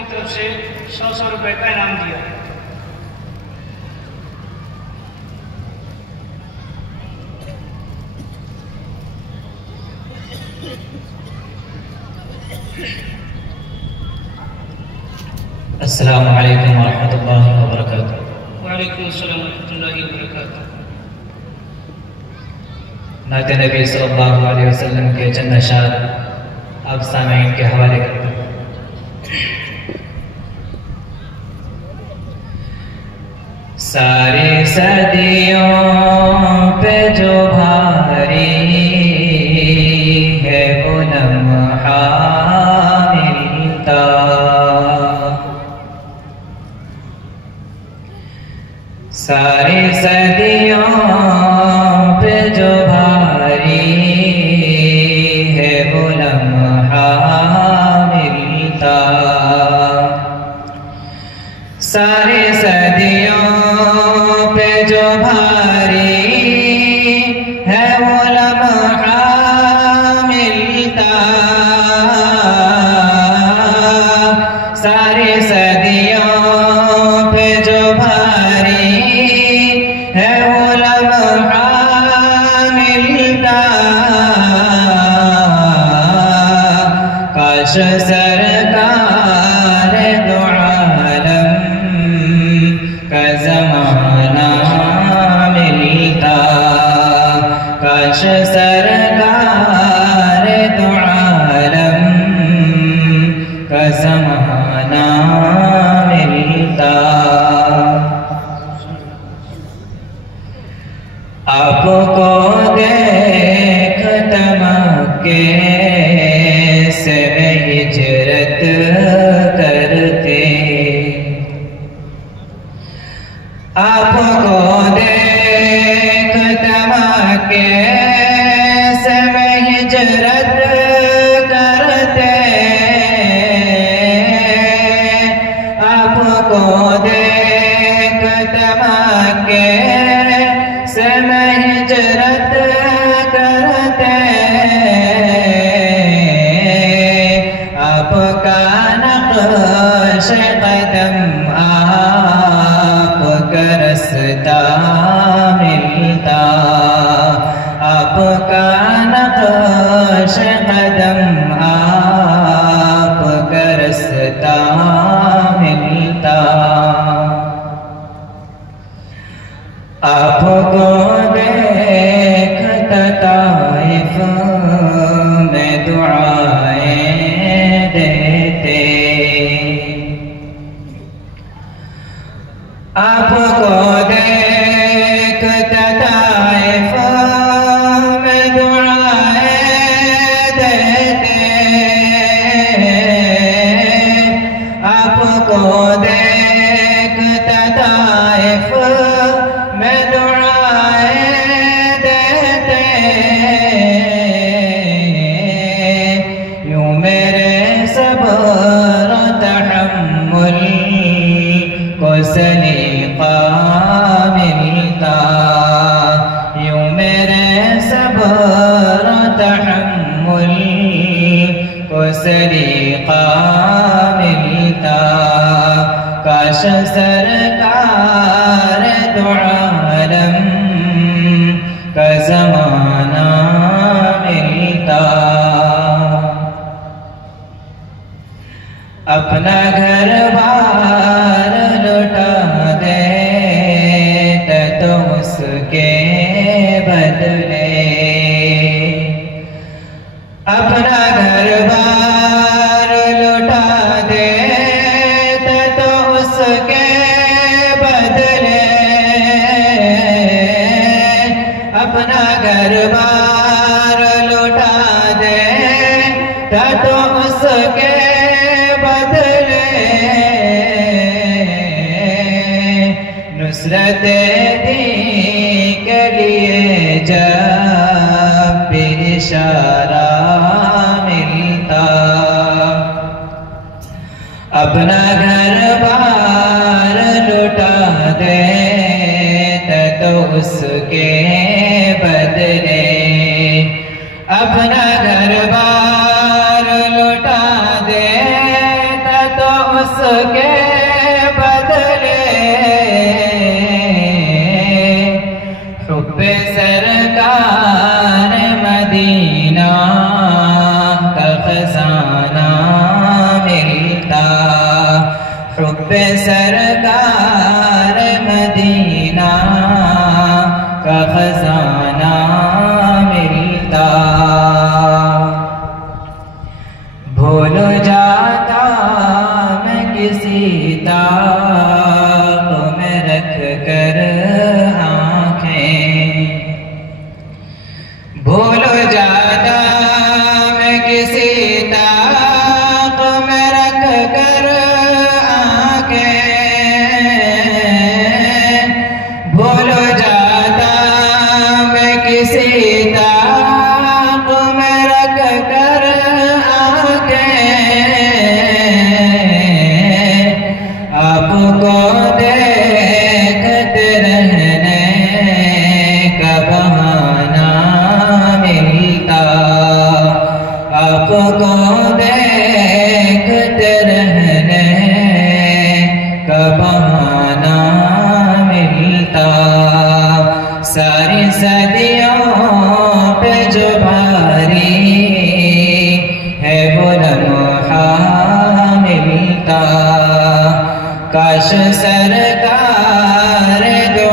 की तरफ से 100 रुपए का इनाम दिया। अस्सलामु अलैकुम वरहमतुल्लाहि वबरकातुहू। वालेकुम अस्सलाम वरहमतुल्लाहि वबरकातुहू। नाते नबी सल्लल्लाहु अलैहि वसल्लम के चंद अशार अब सामीन के हवाले करते हैं। सारी सदियों पे जो भारी है वो लम्हा मिलता, सारी सदियों पे जो भारी है वो लम्हा मिलता, सारी सदियों पे जो भारी है वो लम्हा मिलता, सारी सदियों पे जो भारी है वो लम्हा मिलता। काश सरकार दो आलम का ज़माना मिलता, काश सरकार दो आलम का ज़माना मिलता। आपको देख तमक्के से हिजरत करते, आपको देख तमक्के से हिजरत करते, आपको देख तमक्के से हिजरत करते, आपका नक्श कदम आपका रास्ता मिलता, आपका नक्श कदम आपका रास्ता मिलता। आपको देखता ताइफ में दुआएं देते, आपको देखता ताइफ में दुआएं देते, आपको देखता ताइफ में दुआएं देते, यूं मेरे सब्र तहम्मुल को सलीका मिलता, यूं मेरे सब्र तहम्मुल को सलीका मिलता। काश सरकार दो आलम का ज़माना मिलता। अपना घर बार लुटा देता तो उसके बदले, अपना घर बार लुटा देता तो उसके बदले, अपना घर बार लुटा देता तो उसके बदले, नुसरत दी के लिए जब भी इशारा मिलता, अपना घर बार लुटा देता तो उसके बदले, अपना घर बार लुटा देता तो उसके बदले हुब्बे सरकार मदीना का खजाना मिलता, हुब्बे सरकार मदीना का खजाना मिलता। भूल जाता मैं किसी ताक में रख कर आँखें, भूल जाता मैं किसी ताक में रख कर आँखें, भूल जाता मैं किसी ताक में रख कर आपको देखते रहने का बहाना मिलता, आपको देखते रहने का बहाना मिलता। सारी सदियों पे जो भारी है वो लम्हा मिलता, काश सरकार दो